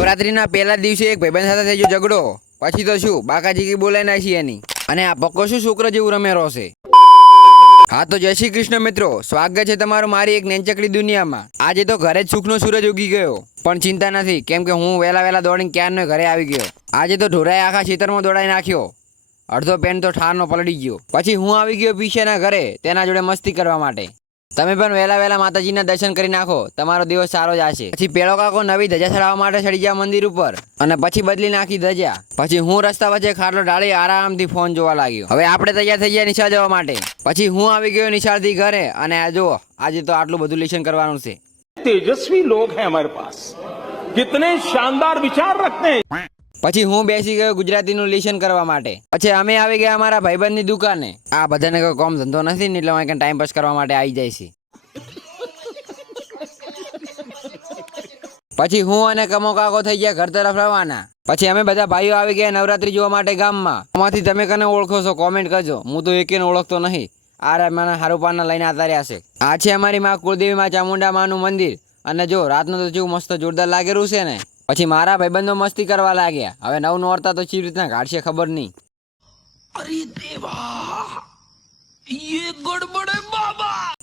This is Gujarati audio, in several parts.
નવરાત્રીના પહેલા દિવસે એક ભાઈબંધ સાથે થઈ ગયો ઝઘડો. પછી તો શું બાકાજી કી બોલાય નાખી એની. અને આ પક્કો શું છોકરો જેવું રમે રહેશે હા તો જય શ્રી કૃષ્ણ મિત્રો, સ્વાગત છે તમારું મારી એક નેનચકડી દુનિયામાં. આજે તો ઘરે જ સુખનો સૂરજ ઉગી ગયો. પણ ચિંતા નથી, કેમ કે હું વહેલા વહેલા દોડીને ક્યારનો ઘરે આવી ગયો. આજે તો ઢોરાએ આખા ખેતરમાં દોડાઈ નાખ્યો. અડધો પેન તો ઠારનો પલડી ગયો. પછી હું આવી ગયો પીછેના ઘરે, તેના જોડે મસ્તી કરવા માટે. તમે પણ વહેલા વહેલા માતાજીના દર્શન કરી નાખો. તમારો દિવસ સારો જશે. પછી પેલો કાકો નવી ધજા ચડાવવા માટે ચડી ગયા મંદિર ઉપર. અને પછી બદલી નાખી ધજ્યા પછી હું રસ્તા વચ્ચે ખાટલો ઢાળી આરામથી ફોન જોવા લાગ્યો. હવે આપણે તૈયાર થઈ ગયા નિશાળ જવા માટે. પછી હું આવી ગયો નિશાળથી ઘરે. અને આ જુઓ, આજે તો આટલું બધું લેશન કરવાનું છે. તેજસ્વી લોગ હે હમારે પાસ. કિતને શાનદાર વિચાર રખતે પછી હું બેસી ગયો ગુજરાતીનું લેશન કરવા માટે. પછી અમે આવી ગયા અમારા ભાઈબંધની દુકાને. આ બધાને કોઈ કોમ ધંધો નથી ને એટલે અમે ટાઈમ પાસ કરવા માટે આવી જાય છે. પછી હું અને કમો કાકો થઈ ગયા ઘર તરફ રવાના. પછી અમે બધા ભાઈઓ આવી ગયા નવરાત્રી જોવા માટે ગામમાં. આમાંથી તમે કને ઓળખો છો કોમેન્ટ કરજો. હું તો એકેને ઓળખતો નહીં. આ મને હારુપાના લઈને આવતા રહ્યા છે. આ છે અમારી માં કુળદેવી માં ચામુંડા માનું મંદિર. અને જો રાતનું તો જેવું મસ્ત જોરદાર લાગેલું છે ને. પછી મારા ભાઈબંધો મસ્તી કરવા લાગ્યા. હવે નવ નોરતા તો ચીવી રીતના કાઢશે ખબર નહીં.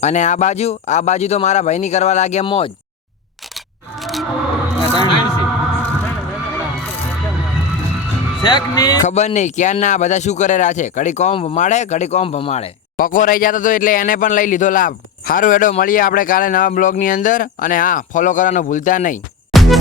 અને આ બાજુ આ બાજુ તો મારા ભાઈની કરવા લાગ્યા મોજ. ખબર નહીં ક્યાં ના બધા શું કરે રહ્યા છે? ઘડી કોમ ભમાડે ઘડી કોમ ભમાડે. પકો રહી જતો તો એટલે એને પણ લઈ લીધો લાભ. સારું એડો મળીએ આપણે કાલે નવા બ્લોગની અંદર. અને હા ફોલો કરવાનું ભૂલતા નહીં.